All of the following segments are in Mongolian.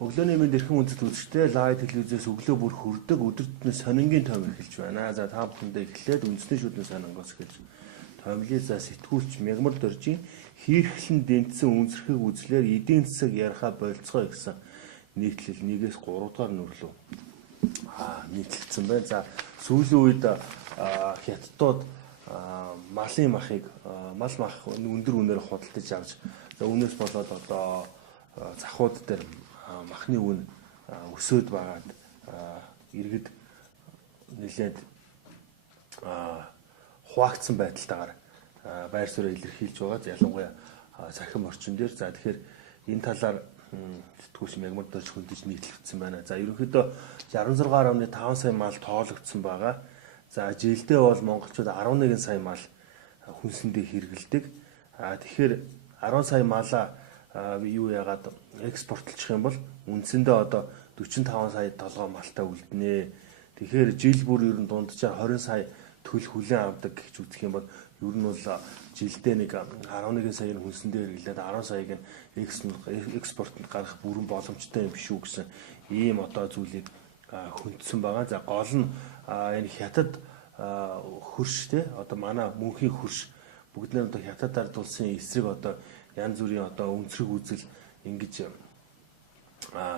Өглөөний мэнд эрхэм үндэт үзэгчдээ лайв телевизээс өглөө бүр хүрдэг өдөртний сонингийн тойм эхэлж байна. За та бүхэндээ эхлээд үндэсний шүдэн сонингоос эхэлж тоймлын за сэтгүүлч Мягмар Доржийн хийрхлэн дэнтсэн үнсэрхэг үзлээр эдийн засаг ярихаа болцгоо гэсэн нийтлэл 1-3 дугаар нүрлөө нийтлэгдсэн байна. За сүүлийн үед хятадууд малын махыг мал мах өндөр үнээр худалдаж авч за үүнээс болоод одоо захууд дээр махны үн өсөөд байгаад иргэд нэлээд хуваагдсан байдалтайгаар байр суурь илэрхийлж байгаа. Ялангуяа цахим орчин дээр. За тэгэхээр энэ талаар сэтгүүлч Мягмар Дорж хөндөж нийтлэгдсэн байна. За ерөнхийдөө 66.5 сая мал тоологдсон байгаа. За жилдээ бол монголчууд 11 сая мал хүнсэндээ хэрэгэлдэг. Тэгэхээр 10 сая малаа юу яагаад экспортлчих юм бол үндсэндээ одоо 45 сая толгой малтай үлднэ. Тэгэхээр жил бүр ер нь дунджаар 20 сая төл хүлээн авдаг гэж үзэх юм бол ер нь бол жилдээ нэг 11 саяны хүнсэндээ хэрэглээд 10 саяг нь экспортод гаргах бүрэн боломжтой юм биш үү гэсэн ийм одоо зүйлийг хөндсөн байгаа. За гол нь энэ хятад хөрш те одоо манай мөнхийн хөрш бүгд нэг одоо хятадаар дулсан эсрэг одоо янз бүрийн одоо өнцрөг үзэл ингэж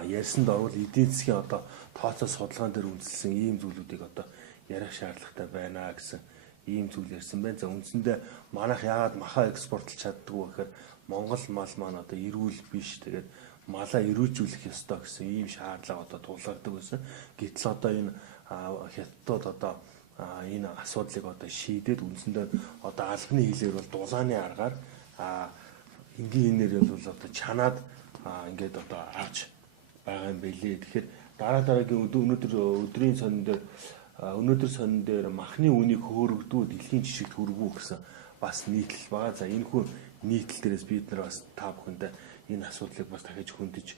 ярьсанд орвол эдийн засгийн одоо тооцоо судалгаан дээр үндэслэн ийм зүйлүүдийг одоо ярих шаардлагатай байна гэсэн ийм зүйл ярьсан байна. За үндсэндээ манайх яагаад махаа экспортлж чаддгүй гэхээр Монгол мал маань одоо эрүүл биш. Тэгээд малаа эрүүжүүлэх ёстой гэсэн ийм шаардлага одоо тулгардаг байсан. Гэтэл одоо энэ хятадууд одоо энэ асуудлыг одоо шийдээд үндсэндээ одоо албаны хэлээр бол дулааны аргаар энгийнээр бол одоо чанаад ингээд одоо авч байгаа юм байлээ. Тэгэхээр дараагийн өдрийн сонин дээр махны үнийг хөөрөгдөө дэлхийн жишгт хүргүү гэсэн бас нийтлэл байгаа. За энэ хүн нийтлэл дээрээс бид нар бас та бүхэндээ энэ асуудлыг бас дахиж хөндөж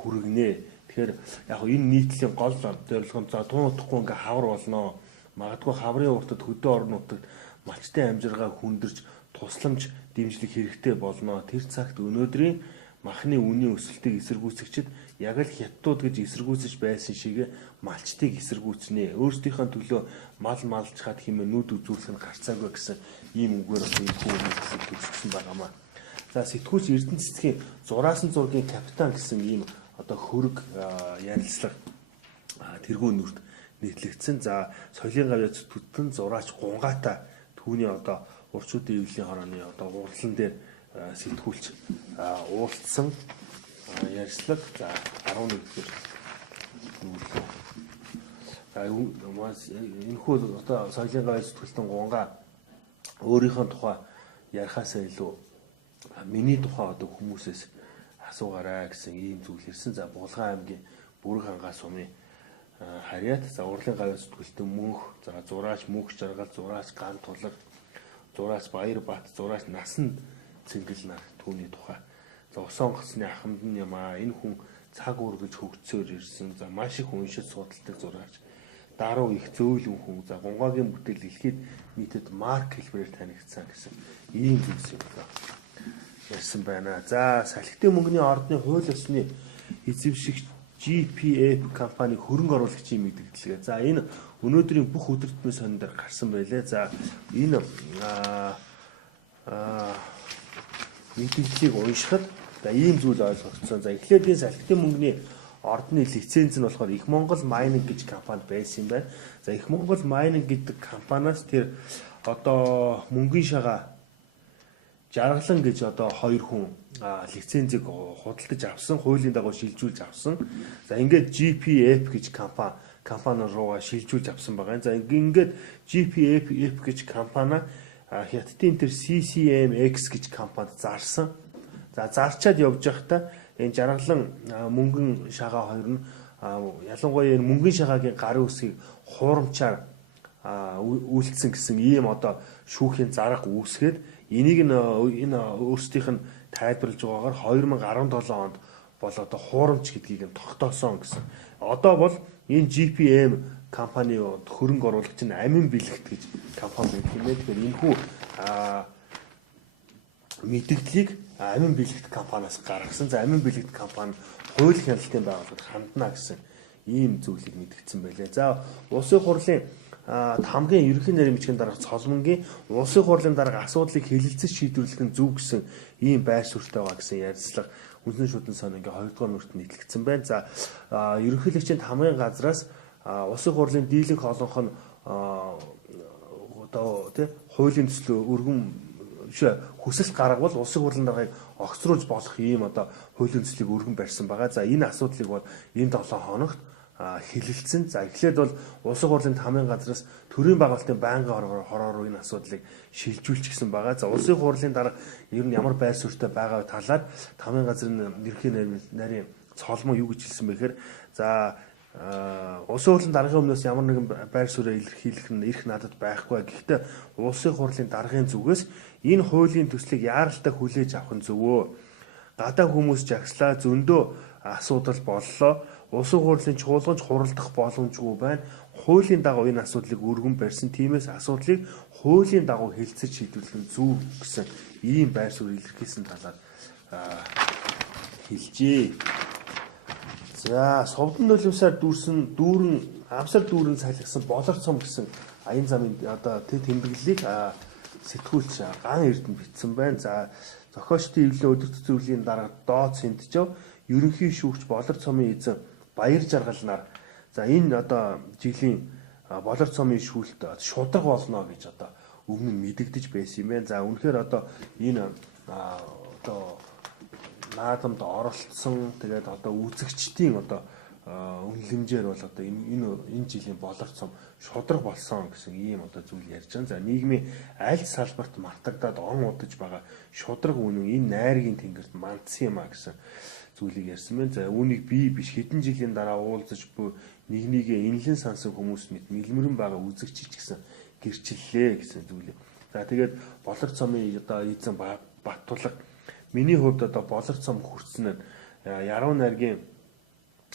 хүргэнэ. Тэгэхээр яг энэ нийтлэлийн гол зорилго нь за тун утахгүй ингээ хавар болноо. Магадгүй хаврын уртад хөдөө орон нутагт малчтын амжиргаа хүндэрч тусламж дэмжлэг хэрэгтэй болно. Тэр цагт өнөөдрийн махны үнийн өсөлтийг эсэргүүцэгчид яг л хятадууд гэж эсэргүүцэж байсан шиг малчтыг эсэргүүцнэ. Өөрсдийнхөө төлөө мал малчхад хэмээн нүд үзүүлэх нь гарцаагүй гэсэн ийм үгээр бас энэ хүмүүст төгссөн байгаамаа. За сэтгүүлч Эрдэнэ цэцгийн зураасан зургийн капитан гэсэн ийм одоо хөрөг ярилцлага тэргүүн нүрт нийтлэгдсэн. За соёлын гавьяа зүтгэн зураач гунгаатай түүний одоо урчуудын эвлийн хорооны одоо урлан дээр сэтгүүлч уулзсан ярьцлага. За 11 дэх нүрлээ. Энэ хүү одоо соёлын гавьяа зүтгэлтэн гунгаа өөрийнхөө тухай ярихаасаа илүү миний тухай одоо хүмүүсээс асуугаарай гэсэн ийм зүйл ирсэн. За Булган аймгийн Бүрэг хангаа сумын харьяат за урлын гавьяа зүтгэлтэн мөнх за зураач мөнх жаргал зураач ган тулаг зураач Баяр Бат зураач Насан Цэнгэл нар түүний тухай. За Усонгоцны ахмад нь юм энэ хүн цаг уур гэж хөгжсөөр ирсэн. За маш их уншиж судалдаг зураач. Даруу их зөөлөн хүн. За гунгаагийн бүтээл дэлхийд нийтэд марк хэлбэрээр танигдсан гэсэн ийм зүйлс юм ярьсан байна. За салхитын мөнгөний ордны хууль ёсны эзэмшигч GPF компани хөрөнгө оруулагчийн мэдээлэлгээ. За энэ өнөөдрийн бүх өдөртмийн сонин дээр гарсан байлээ. За энэ мэдээллийг уншихад за ийм зүйл ойлгогдсон. За эхлээд энэ салхитын мөнгөний ордны лиценз нь болохоор Их Монгол Майнинг гэж компани байсан юм байна. За Их Монгол Майнинг гэдэг компаниас тэр одоо мөнгөний шагаа Жаргалан гэж одоо хоёр хүн лицензийг худалдаж авсан, хуулийн дагуу шилжүүлж авсан. За ингээд GPF гэж компани руугаа шилжүүлж авсан байгаа. За ингээд GPF гэж компани хятадын тэр CCMX гэж компанид зарсан. За зарчаад явж байхдаа энэ Жаргалан мөнгөн шагаа хоёр нь ялангуяа энэ мөнгөн шагаагийн гарын үсгийг хуурамчаар үйлдсэн гэсэн ийм одоо шүүхийн зарга үүсгээд энийг энэ өөрсдийнх нь тайлбарлаж байгаагаар 2017 онд бол одоо хуурамч гэдгийг нь тогтоосон гэсэн. Одоо бол энэ GPM компани хөрөнгө оруулагч нь Амин Бэлэгт гэж компани байна. Тэгэхээр энэ хүү мэдээллийг амин бэлэгт компаниас гаргасан. За амин бэлэгт компани хууль хяналтын байгууллагад хандна гэсэн ийм зүйлийг мэдгдсэн байлээ. За улсын хурлын хамгийн ерөнхий нарийн бичгийн дарга Цолмонгийн улсын хурлын дарга асуудлыг хэлэлцэж шийдвэрлэх нь зөв гэсэн ийм байр суурьтай байгаа гэсэн ярилцлага үндэсний шүтэн сонингийн 2 дугаар нүрт нийтлэгдсэн байна. За ерөнхийлөгчийн хамгийн газраас улсын хурлын дийлэнх олонх нь одоо тий хуулийн төслөө өргөн хүсэлт гаргавал улсын хурлын даргаыг огцруулж болох ийм одоо хуулийн төслийг өргөн барьсан байгаа. За энэ асуудлыг бол энэ 7 хоногт хэлэлцэн. За эхлээд бол улсын хурлын хамгийн газраас төрийн байгуулалтын байнгын хороор энэ асуудлыг шилжүүлчихсэн байгаа. За улсын хурлын дарга ер нь ямар байр суурьтай байгаа талаар хамгийн газрын ерөнхий нарийн Цолмон юу гэж хэлсэн бэхээр за улсын хурлын даргын өмнөөс ямар нэгэн байр суурийг илэрхийлэх нь эрх надад байхгүй. Гэхдээ улсын хурлын даргын зүгээс энэ хуулийн төслийг яаралтай хүлээж авах нь зөвөө. Гадаа хүмүүс жагслаа зөндөө асуудал боллоо. Улсын хурлын чуулганч хуралдах боломжгүй байна. Хуулийн дагуу энэ асуудлыг өргөн барьсан. Тиймээс асуудлыг хуулийн дагуу хэлцэж шийдвэрлэх нь зөв гэсэн ийм байр суурь илэрхийлсэн талаар хэлжээ. За совдон нулимсаар дүүрсэн амсар дүүрэн салхисан болор цом гэсэн аян замын одоо тэмдэглэлийг сэтгүүлч ган эрдэнэ бичсэн байна. За зохиолчдын эвлэн өдөрт зөвлөлийн дарга доод Сэнтжав ерөнхий шүүгч болор цомын эзэн Баяр Жаргалнаар за энэ одоо жилийн болор цомын шүүлт шудраг болно гэж одоо өмнө нь мэдэгдэж байсан юм байна. За үнэхээр одоо энэ одоо наадамд оролцсон тэгээд одоо үзэгчдийн одоо үнэлэмжээр бол одоо энэ жилийн болор цом шудраг болсон гэсэн ийм одоо зүйл ярьж байгаа. За нийгмийн аль салбарт мартагдаад он удаж байгаа шудраг үнэн энэ найргийн тэнгэрт мандсан юм а гэсэн зүйлийг ярьсан байна. За үүнийг би биш хэдэн жилийн дараа уулзаж буй нэгнийгээ инлэн сансан хүмүүс мэд мэлмэрэн байгаа үзэгчч гэсэн гэрчлэлээ гэсэн зүйлээ. За тэгээд болор цомын одоо эзэн Баттулга миний хувьд одоо болор цом хүртсэн нь яруу найргийн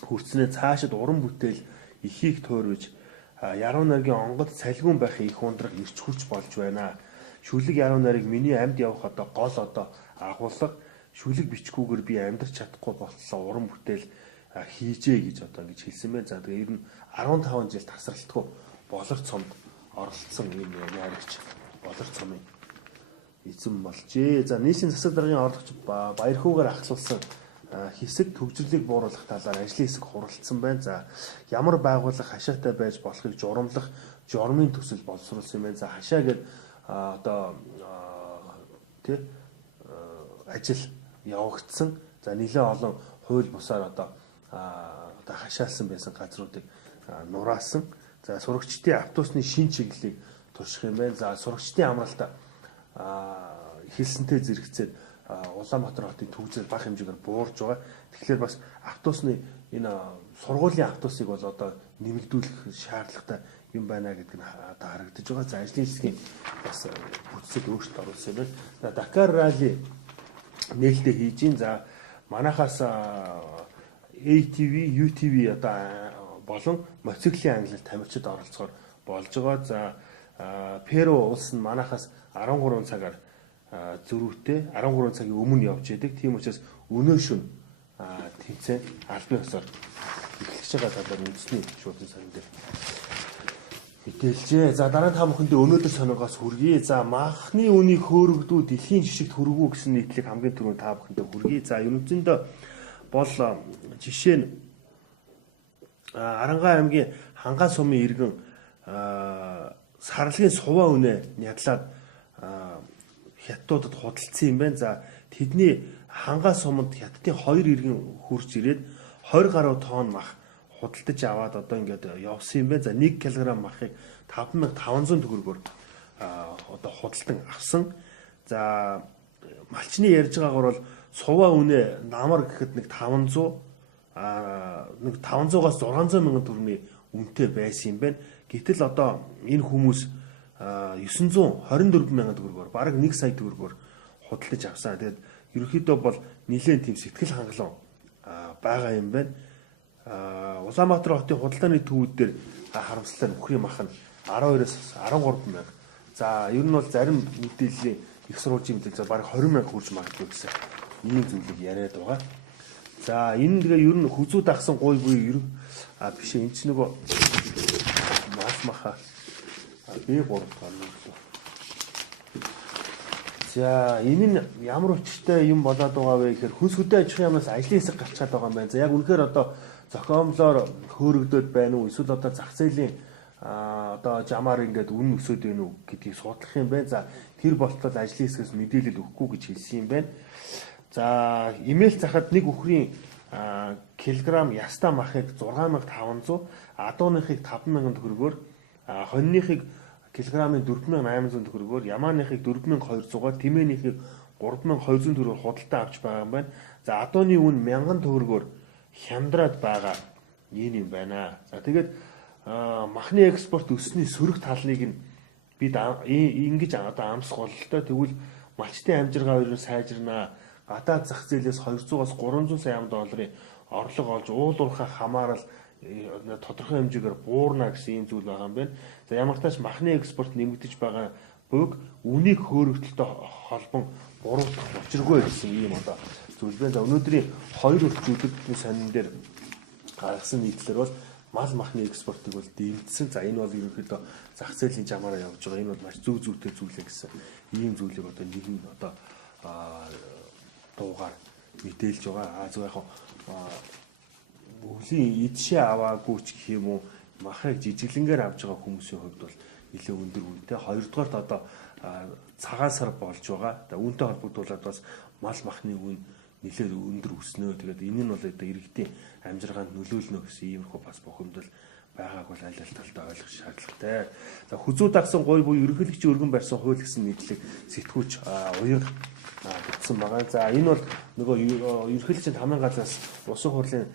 хүртснээ цаашид уран бүтээл ихийг туурвж яруу найргийн онгод цалгиун байх их ундрах ирч хурч болж байна. Шүлэг яруу найрыг миний амьд явах одоо гол одоо агуулга шүлэг бичгүүгээр би амьдрч чадахгүй болтлоо уран бүтээл хийжээ гэж одоо ингэж хэлсэн байна. За тэгээ ер нь 15 жил тасралтгүй болор цомд оролцсон юм найрагч болор цомын эзэн болжээ. За нийслэлийн засаг даргын орлогч Баярхуугаар ахлуулсан хэсэг төвжирлийг бууруулах талаар ажлын хэсэг хуралдсан байна. За ямар байгууллага хашаатай байж болохыг журамлах журмын төсөл боловсруулсан юм байна. За хашаа гэдэг одоо ажил явагдсан. За нэлээд олон хууль бусаар одоо хашаалсан байсан газруудыг нураасан. За сурагчдын автобусны шин чиглэлийг турших юм байна. За сурагчдын амралтаа хэлсэнтэй зэрэгцээд Улаанбаатар хотын төвзээр бага хэмжээгээр буурж байгаа. Тэгэхээр бас автобусны энэ сургуулийн автобусыг бол одоо нэмэгдүүлэх шаардлагатай юм байна гэдэг нь одоо харагдаж байгаа. За ажлын хэсгийн бас бүтцэд өөрчлөлт оруулсан юм байна. За Дакар ралли нээлттэй хийж ин. За манайхаас ATV, UTV одоо болон мотоциклийн ангилалд тамирчид оролцохоор болж байгаа. За Перу улс нь манайхаас 13 цагаар зөрүүтэй 13 цагийн өмнө явж яадаг. Тийм учраас өнөө шөнө тэмцээн албан ёсоор эхэлж байгаа талаар үндэсний шуудын сонин дээр мэдээлжээ. За дараа нь та бүхэндээ өнөөдөр сонингоос хүргэе. За махны үнийг хөөрөгдүү дэлхийн жишгт хүргүү гэсэн нийтлэг хамгийн түрүүнд та бүхэндээ хүргэе. За ерөнхийдөө бол жишээ нь Арангаа аймгийн Хангаан сумын иргэн сарлагын суваа үнэ нядлаад хятадуудад худалдсан юм байна. За тэдний Хангаан суманд хятадын 2 иргэн хурж ирээд 20 гаруй тонн мах худалдаж аваад одоо ингээд явсан юм байна. За 1 кг махыг 5500 төгрөгөөр одоо худалдан авсан. За малчны ярьж байгаагаар бол суваа үнэ намар гэхэд нэг 500 нэг 500-аас 600 мянган төгрөгийн үнэтэй байсан юм байна. Гэтэл одоо энэ хүмүүс 924 мянган төгрөгөөр бараг 1 сая төгрөгөөр худалдаж авсан. Тэгээд ерөнхийдөө бол нэлээд тийм сэтгэл хангалуун байгаа юм байна. Улаанбаатар хотын худалдааны төвүүд дээр харамсалтай нөхрийн мах нь 12-оос 13 мянга. За ер нь бол зарим мэдээллийн их сурвалжийн мэдээлэл баг 20 мянга хүрч магадгүй гэсэн ийм зүйлийг яриад байгаа. За энэ тэгээ ер нь хүзүү дагсан гуй буюу ер биш энэ ч нөгөө мас маха би 3 дахь нь. За энэ нь ямар учиртай юм болоод байгаа вэ гэхээр хүнс хөдөө аж ахуйн яамнаас ажлын хэсэг гарчаад байгаа юм байна. За яг үнэхээр одоо зохиомлоор хөөрөгдөд байна уу эсвэл одоо зах зээлийн одоо жамаар ингээд үнэн өсөд байна уу гэдгийг судлах юм байна. За тэр болтол ажлын хэсгээс мэдээлэл өгөхгүй гэж хэлсэн юм байна. За имэйл захад нэг үхрийн килограмм ястаа махыг 6500, адууныхыг 5000 төгрөгөөр, хоньныхыг килограммын 4800 төгрөгөөр, ямааныхыг 4200-аар, тэмээнийхийг 3200 төгрөгөөр худалдаа авч байгаа юм байна. За адууны үн 1000 төгрөгөөр хямдраад байгаа юм байна. За тэгээд махны экспорт өссөний сөрөг талыг нь бид ингэж одоо амсах бололтой. Тэгвэл малчтын амжиргаа хоёр нь сайжирнаа. Гадаад зах зээлээс 200-аас 300 сая долларын орлого олж уул уурхай хамаарал тодорхой хэмжээгээр буурна гэсэн ийм зүйл байгаа юм байна. За ямар ч тач махны экспорт нэмэгдэж байгаа буйг үнийг хөөрөгдөлтөй холбон буруутгах учиргүй гэсэн ийм одоо зүйл байна. За өнөөдрийн хоёр өрчүүлэлтний сонин дээр гаргасан нийтлэр бол мал махны экспортыг бол дэмжсэн. За энэ бол ерөнхийдөө зах зээлийн жамаараа явж байгаа. Энэ бол маш зөв зүйтэй зүйлээ гэсэн ийм зүйлийг одоо нэгэн одоо дуугаар мэдээлж байгаа. Зөв яг өвлийн идшээ аваагүй ч гэх юм уу махыг жижиглэнгээр авж байгаа хүмүүсийн хувьд бол нэлээд өндөр үнэтэй. Хоёрдугаарт одоо цагаан сар болж байгаа. Тэгээ үүнтэй холбогдуулаад бас мал махны үн нэлээд өндөр өснөө. Тэгээд энэ нь бол одоо иргэдийн амжиргаанд нөлөөлнө гэсэн иймэрхүү бас бохимдол байгааг бол аль аль талтай ойлгох шаардлагатай. За хүзүү дагсан гуй буюу ерөнхийлөгчийн өргөн барьсан хууль гэсэн нийтлэг сэтгүүлч уянга бичсэн байгаа. За энэ бол нөгөө ерөнхийлөгчийн тамгын газраас усан хурлын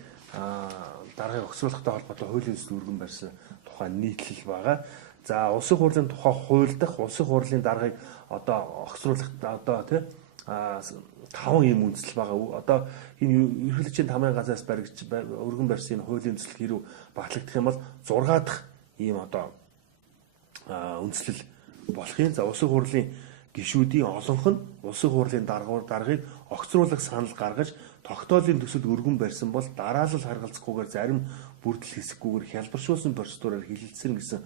даргаыг огцруулахтай холбоотой хуулийн төсөл өргөн барьсан тухай нийтлэл байгаа. За улсын хурлын тухай хууль дахь улсын хурлын даргаыг одоо огцруулах одоо тий 5 юм үндэслэл байгаа. Одоо энэ ерөнхийлөгчийн тамгын газраас баригч өргөн барьсан хуулийн төсөл хэрэг батлагдах юм бол 6 дахь ийм одоо үндэслэл болох юм. За улсын хурлын гишүүдийн олонх нь улсын хурлын даргаыг огцруулах санал гаргаж тогтоолын төсөлд өргөн барьсан бол дараалал харгалзахгүйгээр зарим бүрдэл хэсэггүйгээр хялбаршуулсан процедураар хилэлцсэн гэсэн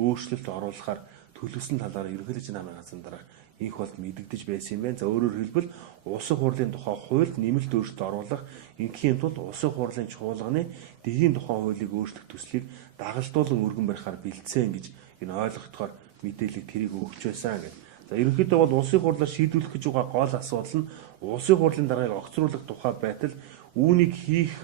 өөрчлөлт оруулахаар төлөвсөн талаар ерөнхийлөгчийн тамгын газрын дарга инх болд мэдэгдэж байсан юм байна. За өөрөөр хэлбэл улсын хурлын тухай хуульд нэмэлт өөрчлөлт оруулах ингийн тулд улсын хурлын чуулганы дэгийн тухай хуулийг өөрчлөх төслийг дагалдуулан өргөн барихаар бэлдсэн гэж энэ ойлгохдохоор мэдээлэл тэрийг өгч байсан гэдэг. За ерөнхийдөө бол улсын хурлаар шийдвэрлэх гэж байгаа гол асуудал нь улсын хурлын даргаыг огцруулах тухай байтал үүнийг хийх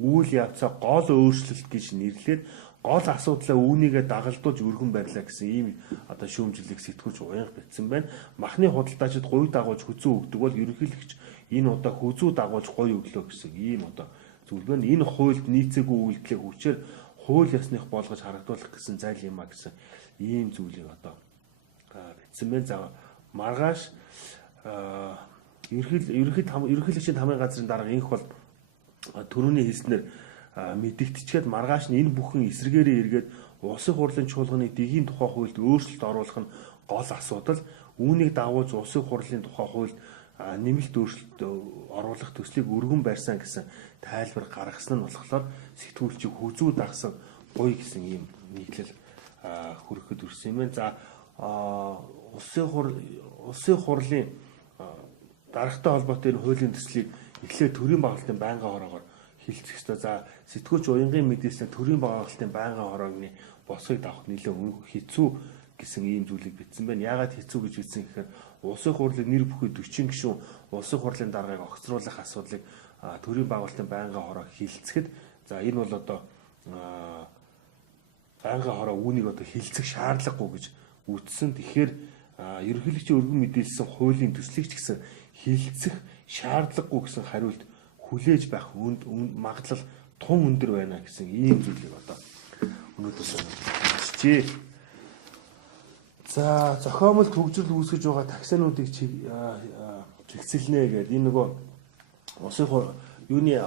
үйл явцаа гол өөрчлөлт гэж нэрлээд гол асуудлаа үүнийгээ дагалдуулж өргөн барьлаа гэсэн ийм одоо шүүмжлэлийг сэтгүүлч уянга бичсэн байна. Махны худалдаачид гуй дагуулж хүзүү өгдөг бол ерөнхийлөгч энэ удаа хүзүү дагуулж гуй өглөө гэсэн ийм одоо зүйл байна. Энэ хуульд нийцээгүй үйлдэлийг хүчээр хууль ёсных болгож харагдуулах гэсэн зайл юм а гэсэн ийм зүйлийг одоо бичсэн байна. За маргааш ерөнхийлөгчийн тамгын газрын дарга инх бол төрөний хэлснээр мэдэгдчихэд маргааш нь энэ бүхэн эсрэгээрээ эргээд улсын хурлын чуулганы дэгийн тухай хуульд өөрчлөлт оруулах нь гол асуудал. Үүнийг дагуулж улсын хурлын тухай хуульд нэмэлт өөрчлөлт оруулах төслийг өргөн барьсан гэсэн тайлбар гаргасан нь болохоор сэтгүүлчийг хүзүү дагсан буй гэсэн ийм нийтлэл хүрэхэд үрсэн юм байна. За улсын хурлын даргатай холбоотой энэ хуулийн төслийг эхлээд төрийн байгуулалтын байнгын хороогоор хилцэх ёстой. За сэтгүүлч уянгийн мэдээсээ төрийн байгуулалтын байнгын хороогны босгыг давах нэлээд хэцүү гэсэн ийм зүйлийг бичсэн байна. Яагаад хэцүү гэж бичсэн гэхээр улсын хурлын нэр бүхий 40 гишүүн улсын хурлын даргаыг огцруулах асуудлыг төрийн байгуулалтын байнгын хороог хилцэхэд за энэ бол одоо байнгын хороо үүнийг одоо хилцэх шаардлагагүй гэж үтсэн. Тэгэхээр ерөнхийлөгчийн өргөн мэдээлсэн хуулийн төслийг ч гэсэн хилцэх шаардлагагүй гэсэн хариулт хүлээж байх магадлал тун өндөр байна гэсэн ийм зүйлийг одоо өнөөдөр хэлчихье. За зохиомжтой хөгжил үүсгэж байгаа таксонуудыг чигцэлнэ гэдэг энэ нөгөө улсын юуны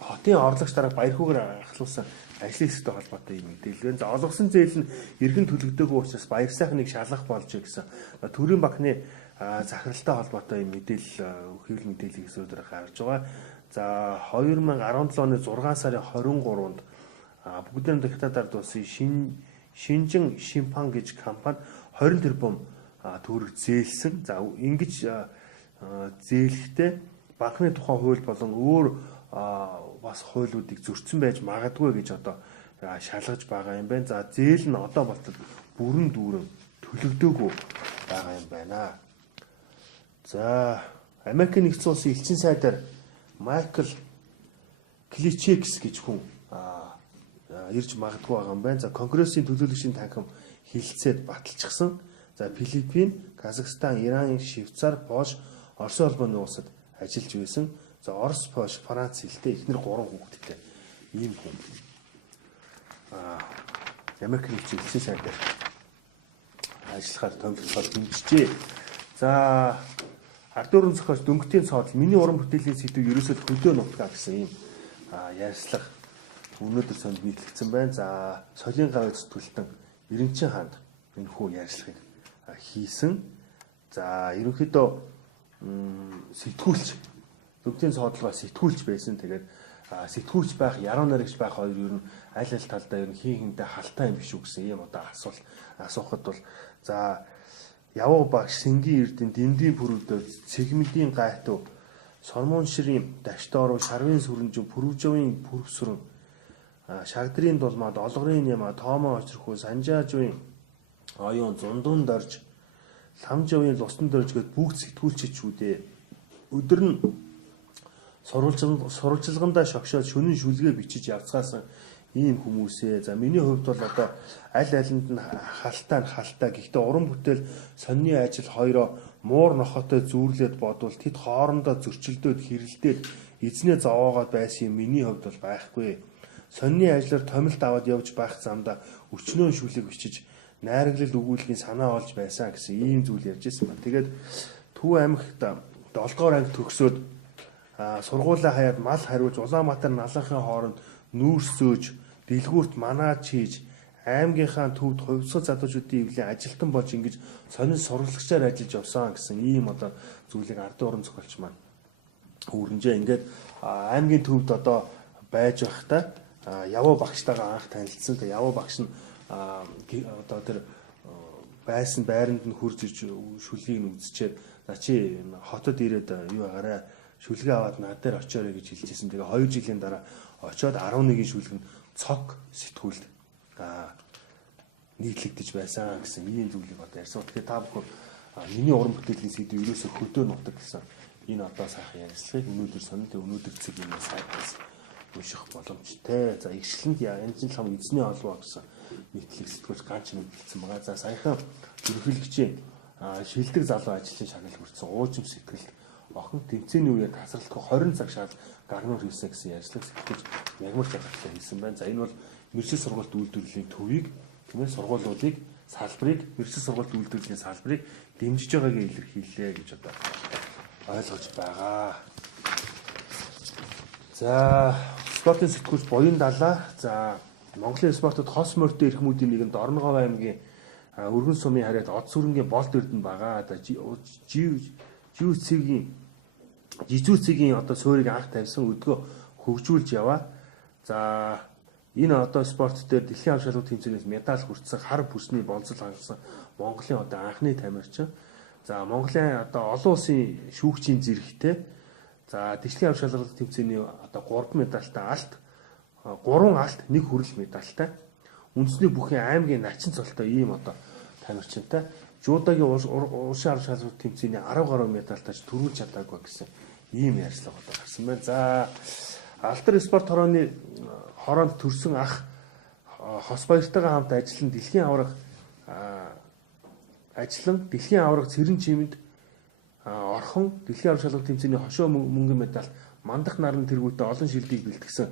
хотын орлогч дарга баярхуугаар ахлуулсан ажлын хэсэгтэй холбоотой юм мэдээлэл байна. За олгосон зээл нь эргэн төлөгдөөгүй учраас баяр сайхныг шалгах болж гэсэн төрийн банкны захиралтай холбоотой юм хэвлэл мэдээлэл эсрэг гарч байгаа. За 2017 оны 6 сарын 23-нд бүгд найрамдах хятад ард улсын Шинжин Шимпан гэж компани 20 тэрбум төгрөг зээлсэн. За ингэж зээлэхдээ банкны тухай хууль болон өөр бас хуулиудыг зөрчсөн байж магадгүй гэж одоо шалгаж байгаа юм байна. За зээл нь одоо болтол бүрэн дүүрэн төлөгдөөгүй байгаа юм байна. За Америкийн нэгдсэн улсын элчин сайдаар Майкл Кличекс гэж хүн ирж магадгүй байгаа юм байна. За Конгрессийн төлөөлөгчийн танхим хилцээд баталчихсан. За Филиппин, Казахстан, Иран, Швейцар, Польш, Оросын холбооны улсад ажиллаж байсан. За Орос, Польш, Франц хэлтэй эхнэр 3 хүүхэдтэй ийм хүн. Америк нэгдсэн улсын сайдаар ажиллахаар томилхоор дэмжижээ. За ард өрн зохиолч Дөнгөтийн цоодол миний уран бүтээлийн сэдв ерөөсөө хөдөө нутгаа гэсэн ийм ярьслага өнөөдөр сонд нийтлэгдсэн байна. За соёлын гавь зүтгэлтэн Эренчин хаанд энэ хүү ярьслагыг хийсэн. За ерөнхийдөө сэтгүүлч Дөнгөтийн цоодлогоо сэтгүүлч байсан. Тэгээд сэтгүүлч байх, яруу найрагч байх хоёр ер нь аль талдаа ер нь хинтэй халтай юм биш үү гэсэн ийм одоо асуухад бол за яваа багш Сэнгийн Эрдэнэ Дэмдийн пүрвдөө цэгмэдийн гайтуу Сормон ширийн давштоор шарвын сүрэнжин пүрвжовын пүрвсүрэн шагдрын дулмаад олгорын яма тоомоо очрохуу санжаажвын оюун зундун дорж ламжавын лусан дорж гэд бүгд сэтгүүлччүүдээ өдөр нь сурвалжилгандаа шогшоод шөнийн шүлгээ бичиж явцгаасан ийм хүмүүсээ. За миний хувьд бол одоо аль алинд нь халтай гэхдээ уран бүтээл сонины ажил хоёроо муур нохотой зүүрлээд бодвол тэд хоорондоо зөрчилдөөд хэрэлдээд эзнээ зовоогоод байсан юм миний хувьд бол байхгүй. Сонины ажлаар томилт аваад явж байх замдаа өчнөө шүлэг бичиж найраглал өгүүлгийн санаа олж байсан гэсэн ийм зүйл ярьж ирсэн ба. Тэгээд Төв аймагт 7 дугаар анги төгсөөд сургуулаа хаяад мал хариуж Улаанбаатар налахын хооронд нүүрс зөөж дэлгүүрт манаач хийж аймгийнхаа төвд хувьсгал залуучуудын эвлийн ажилтан болж ингэж сонин сурвалжлагчаар ажиллаж явсан гэсэн ийм одоо зүйлийг ардын уран зохиолч маань хүрнжээ. Ингээд аймгийн төвд одоо байж байхдаа яваа багштайгаа анх танилцсан. Тэгээ яваа багш нь одоо тэр байсан байранд нь хурж иж шүлгийг нь үзчихээд за чи хотод ирээд юу агараа шүлгээ аваад над дээр очиорой гэж хэлжсэн. Тэгээ 2 жилийн дараа очиод 11-ийн шүлэг нь цог сэтгүүлд нийтлэгдэж байсан гэсэн ийм зүйлийг одоо ярьсан. Тэгэхээр та бүхэн миний уран бүтээлийн сэдв ерөөсөө хөдөө нутаг гэсэн энэ одоо сайхан ярилцлагыг өнөөдөр сонин өнөөдөр цэг юм сайтаас унших боломжтой. За игшлэнд энэ чинь лам эзний олвоо гэсэн нийтлэг сэтгүүлч ганч мэдээлсэн байгаа. За саяхан ерөнхийлөгчийн шилдэг залуу ажлын шагнал хүртсэн уужим сэтгэлд охин тэмцээний үеэр тасралтгүй 20 цаг шал гагнуур хийсэн гэсэн ярьцлага сэтгэж ягмар жаргалтай хийсэн байна. За энэ бол мэргэжил сургалт үйлдвэрлэлийн төвийг тиймээ сургуулиудыг салбарыг мэргэжил сургалт үйлдвэрлэлийн салбарыг дэмжиж байгаагийн илэрхийллээ гэж одоо ойлгож байгаа. За спортын сэтгүүлч Буян Далаа. За Монголын спортод хос морьтой эрхмүүдийн нэгэнд Орногов аймгийн өргөн сумын харьяат Од сүрэнгийн болд эрдэнэ байгаа. Одоо жижүүцгийн одоо суурийг анх тавьсан өдгөө хөгжүүлж яваа. За энэ одоо спорт дээр дэлхийн аварга шалгуур тэмцээнээс медаль хүртсэн хар бүсний болцол хангасан Монголын одоо анхны тамирчин. За Монголын одоо олон улсын шүүгчийн зэрэгтэй. За дэлхийн аварга шалгуур тэмцээний одоо 3 медальтай алт 3 алт 1 хүрэл медальтай. Үндэсний бүхэн аймгийн начин цолтой ийм одоо тамирчинтай. Жуудагийн уршийн аварга шалгуур тэмцээний 10 гаруй медальтайч төрүүлж чадаагүй гэсэн ийм ярьцлага одоо гарсан байна. За Алтар спорт хороонд төрсэн ах хос баяртайгаа хамт ажиллан дэлхийн аварга цэрэн чимэд орхон дэлхийн аварга шалгуур тэмцээний хошоо мөнгөн медаль мандах нарны тэргүүтээ олон шилдийг бэлтгэсэн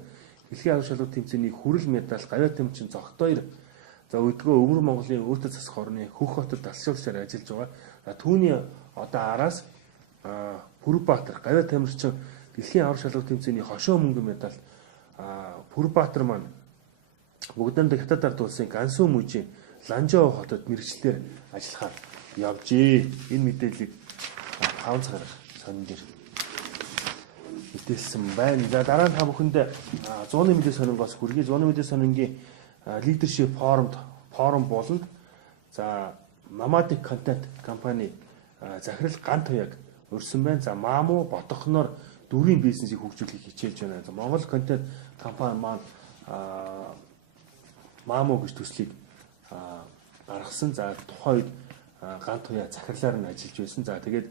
дэлхийн аварга шалгуур тэмцээний хүрэл медаль гавьяа тамирчин Зогтоёр за өдгөө өвөр Монголын өөртөө засах орны Хөх хотод дасгалжаар ажиллаж байгаа. Түүний одоо араас Пүрбаатар гавьяа тамирчин дэлхийн аварга шалгуур тэмцээний хошоо мөнгөн медаль Пүрбаатар маань бүгд найрамдах хятад ард улсын Гансү мужийн Ланжоо хотод мэргэжлэр ажиллахаар явжээ. Энэ мэдээллийг 5 цагаар сонин дээр мэдээлсэн байна. За дараа нь та бүхэнд 100-ны мэдээ сонингоос хүргэе. 100-ны мэдээ сонингийн leadership форум болно. За Nomadic Content компани захирал Гант Туяаг өрсөн байна. За Мааму ботгохноор дөрвийн бизнесийг хөгжүүлэхийг хичээлж байна. За Монгол контент компани маань Мааму гэж төслийг гаргасан. За тухайн үед Гант Туяа захирлаар нь ажиллаж байсан. За тэгээд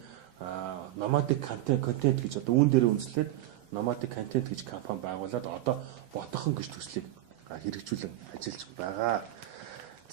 Nomadic Content гэж одоо үүн дээр үндэслээд Nomadic Content гэж компани байгуулад одоо ботхон гэж төслийг хэрэгжүүлэн ажиллаж байгаа.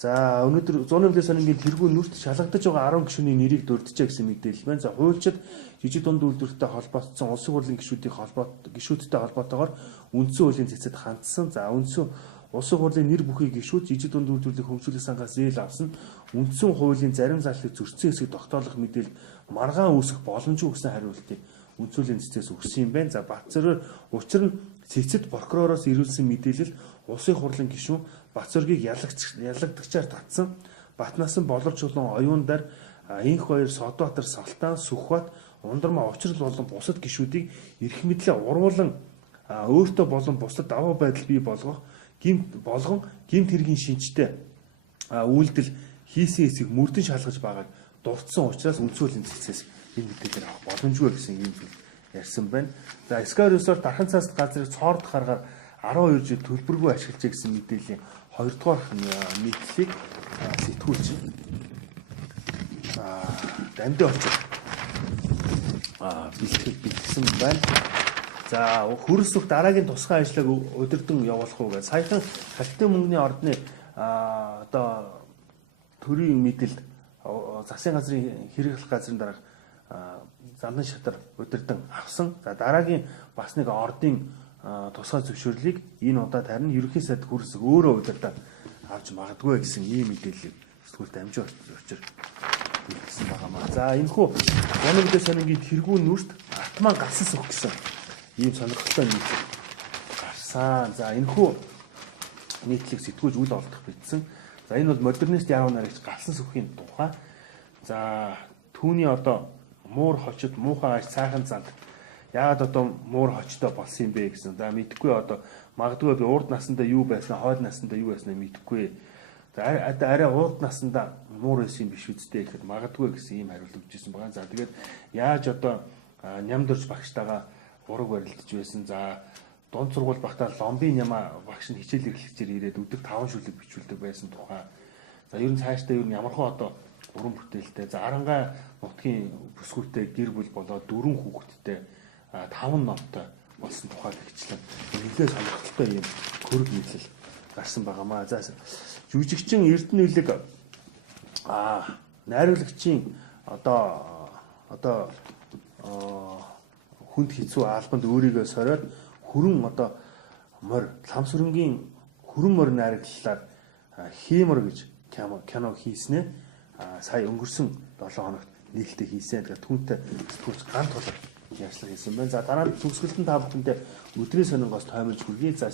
За өнөөдөр 100-ны мэдээ сонингийн тэргүүн нүрт шалгагдаж байгаа 10 гишүүний нэрийг дурджээ гэсэн мэдээлэл байна. За хуульчид жижиг дунд үйлдвэртэй холбоотсон улсын хурлын гишүүдтэй холбоотойгоор үндсэн хуулийн цэцэд хандсан. За үндсэн улсын хурлын нэр бүхий гишүүд жижиг дунд үйлдвэрлэлийг хөгжүүлэх сангаас зээл авсан. Үндсэн хуулийн зарим зарлыг зөрчсөн хэсэг тогтоолох мэдээлэл маргаан үүсэх боломжгүй гэсэн хариултыг үндсэн хуулийн цэцээс өгсөн юм байна. За Батцороор учир нь цэцэд прокуророос ирүүлсэн мэдээлэл улсын хурлын гишүүн Батцоргийг ялагдагчаар татсан. Батнасан боловч чулуун оюундар Инх баяр Содбаатар Салтан Сүхбат Ундрмаа Учрал болон бусад гишүүдийг эрх мэдлээ уруулан өөртөө болон бусдад даваа байдал бий болгон гэмт хэргийн шинжтэй үйлдэл хийсэн эсийг мөрдөн шалгаж байгааг дурдсан учраас үндсэн хуулийн цэцээс энэ мэдээлэл авах боломжгүй гэсэн юм зүйл ярьсан байна. За Sky Resort дархан цааст газрыг цоорд харгаар 12 жил төлбөргүй ашиглаж гэсэн мэдээллийн 2 дугаар нийтлэлийг сэтгүүлч дамжин орчод бэлтгэсэн байна. За хөрс зүг дараагийн тусгай ажлыг өдөрдөн явуулах уу гэж саяхан халтын мөнгөний ордны одоо төрийн мэдээлэл засгийн газрын хэрэглэх газрын дараах замдан шатар өдөрдөн авсан. За дараагийн бас нэг ордын тусгай зөвшөөрлийг энэ удаад харин ерөнхий сайд хөрс өөрөө удирдах авч магадгүй гэсэн ийм мэдээллийг сэтгүүлд дамжин очир хэлсэн байнамаа. За энэхүү Монгол мэдээ сонингийн тэргүүн нүрт Атман галсан сүх гэсэн ийм сонирхолтой нийтлэг гарсан. За энэхүү нийтлэг сэтгүүлж үл олдох бичсэн. За энэ бол модернист яруу найрагч галсан сүхийн тухай. За түүний одоо муур хочид муухай аж цаахан занд яагаад одоо муур хочтой болсон юм бэ гэсэн. За мэдэхгүй одоо магадгүй би урд насндаа юу байсан, хойд насндаа юу байснаа мэдэхгүй. За арай урд насндаа муур байсан юм биш үстэй гэхэд магадгүй гэсэн ийм хариулт өгч ирсэн байгаа. За тэгээд яаж одоо нямдөрч багштайгаа ураг барилдаж байсан. За дунд сургууль багтаа ломбын няма багш нь хичээл эрхлэгчээр ирээд өдөр 5 шүлэг бичүүлдэг байсан тухай. За ер нь цаашдаа ер нь ямархуу одоо уран бүтээлтэй. За Арангай нутгийн бүсгүйтэй гэр бүл болоод 4 хүүхэдтэй 5 номтой болсон тухай гихчлэн нэлээд сонирхолтой юм хөрөг нийтлэл гарсан байгаамаа. За жүжигчин Эрдэнэ үлэг найруулагчийн одоо хүнд хэцүү албанд өөрийгөө сориод хүрэн одоо ламсрынгийн хүрэн морь найрууллаар хиймор гэж кино хийснэ. Сая өнгөрсөн 7 хоногт нээлттэй хийсэн. Тэгэхээр түүнтэй сэтгүүлч Гант Туяаг ярьцлага хийсэн байна. За дараа нь төгсгөлтөнд та бүхэндээ өдрийн сонингоос тоймолж хүргэе. За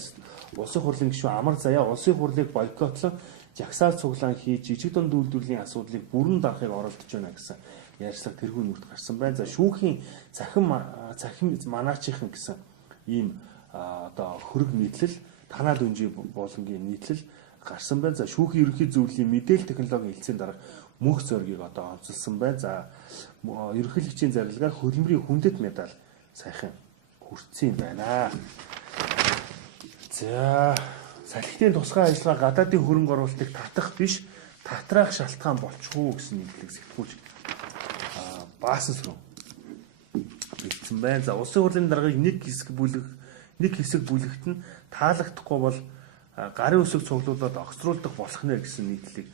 улсын хурлын гишүүн Амар Заяа улсын хурлыг бойкотлон жагсаал цуглаан хийж жижиг дунд үйлдвэрлэлийн асуудлыг бүрэн дарахыг оролдож байна гэсэн ярьцлага тэргүүн нүрт гарсан байна. За шүүхийн цахим манаачихын гэсэн ийм одоо хөрөг нийтлэл танаа дүнжи болонгийн нийтлэл гарсан байна. За шүүхийн ерөнхий зөвлөлийн мэдээлэл технологийн хэлцээний дарга мөнх зоргийг одоо онцолсон байна. За ерөнхийлөгчийн зарилгаар хөлбөрийн хүндэт медаль сайхан хүртсэн юм байна. За салхитын тусгай ажиллагаа гадаадын хөрөнгө оруулалтыг татах биш татраах шалтгаан болчихгүй гэсэн нийтлэг сэтгүүлч баасан сүрэн бичсэн байна. За улсын хурлын даргаыг нэг хэсэг бүлэгт нь таалагдахгүй бол гарын үсэг цуглуулад огцруулах болох нэ гэсэн нийтлэг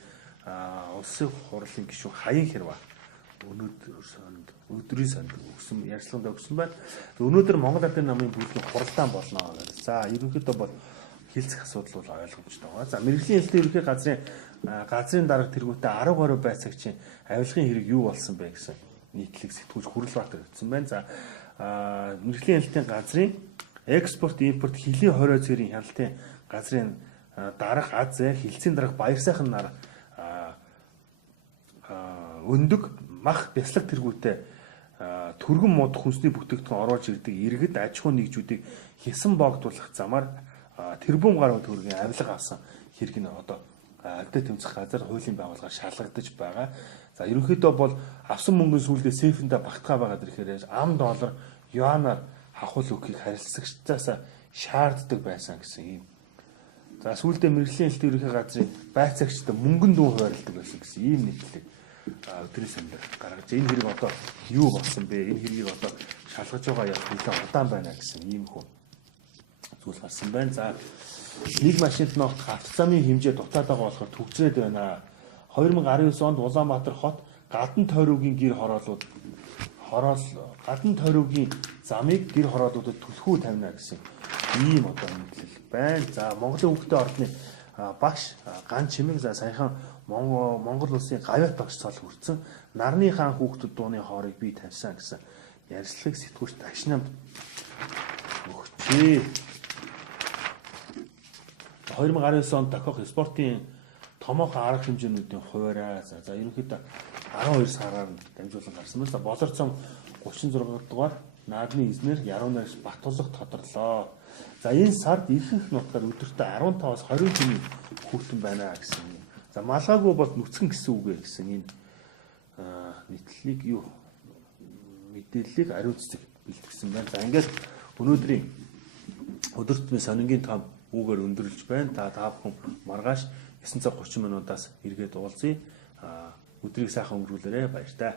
улсын хурлын гишүүн Хаян Хэрва өдрийн санд өгсөн ярьцлаганд өгсөн байна. Өнөөдөр Монгол Ардын намын бүлгийн хуралдаан болно гэдэг. За ерөнхийдөө бол хилцэх асуудал бол ойлгомжтой байгаа. За мэрэгжлийн хэлтийн ерөнхий газрын дарга тэргүүтээ 10 гаруй байцаагчийн авилгын хэрэг юу болсон бэ гэсэн нийтлэг сэтгүүлч Хүрлбаатар өгсөн байна. За мэрэгжлийн хэлтийн газрын экспорт импорт хилийн 20 цэрийн хяналтын газрын дарга АЗ хилцээний дарга Баяр сайхан нар өндөг мах бяцлаг тэргүүтээ түргэн мод хүнсний бүтээгдэхүүн оруулж ирдэг иргэд аж ахуй нэгжүүдийг хэсэн богдуулах замаар тэрбум гаруй төгрөгийн авилга авсан хэрэг нь одоо альдаа тэмцэх газар хуулийн байгууллагаар шалгагдаж байгаа. За ерөнхийдөө бол авсан мөнгөний сүүлдээ сейфэндээ багтгаа байгаад ирэхээр ам доллар юанаар хавхал өгөхийг харилцагчдаас шаарддаг байсан гэсэн юм. За сүүлдээ мэрэгжлийн элт ерөнхий газрын байцаагчдад мөнгөн дүү хуваарлдаг байсан гэсэн ийм нийтлэг өдрийн сандар гаргаж энэ хэрэг одоо юу болсон бэ? Энэ хэргийг одоо шалгаж байгаа яг нэлээд удаан байна гэсэн ийм хөө зүйл гарсан байна. За нэг машинд ногт авто замын хэмжээ дутаад байгаа болохоор төгсрээд байна. 2019 онд Улаанбаатар хот гадна тойроогийн гэр гадна тойроогийн замыг гэр хороолуудад түлхүү тавина гэсэн ийм одоо мэдлэл байна. За Монголын хөгжлийн ордны багш Ган Чимэг за саяхан Монгол улсын гавьяат багш цол хүртсэн нарны хаан хүүхдүүд дууны хоорыг бий тавьсан гэсэн ярилцлагыг сэтгүүлч Дагшнамд өгчээ. 2019 онд дохиох спортын томоохон арга хэмжээнүүдийн хуваараа за ерөнхийдөө 12 сараар дамжуулан гарсан байна. За болорцом 36 дугаар наадмын эзнэр Яруунааш Батулга тодорлоо. За энэ сард ихэнх нутгаар өдөртөө 15-аас 20 хүний хүүтэн байна гэсэн. За малгайгүй бол нүцгэн гэсэн үг гэсэн энэ нийтлэлийг мэдээллийг ариун цэцэг бэлтгэсэн байна. За ингээд өнөөдрийн өдөр тутмын сонингийн том үгээр өндөрлөж байна. Та бүхэн маргааш 9:30 минутаас эргээд уулзъя. Өдрийг сайхан өнгөрүүлээрэй. Баяр таа.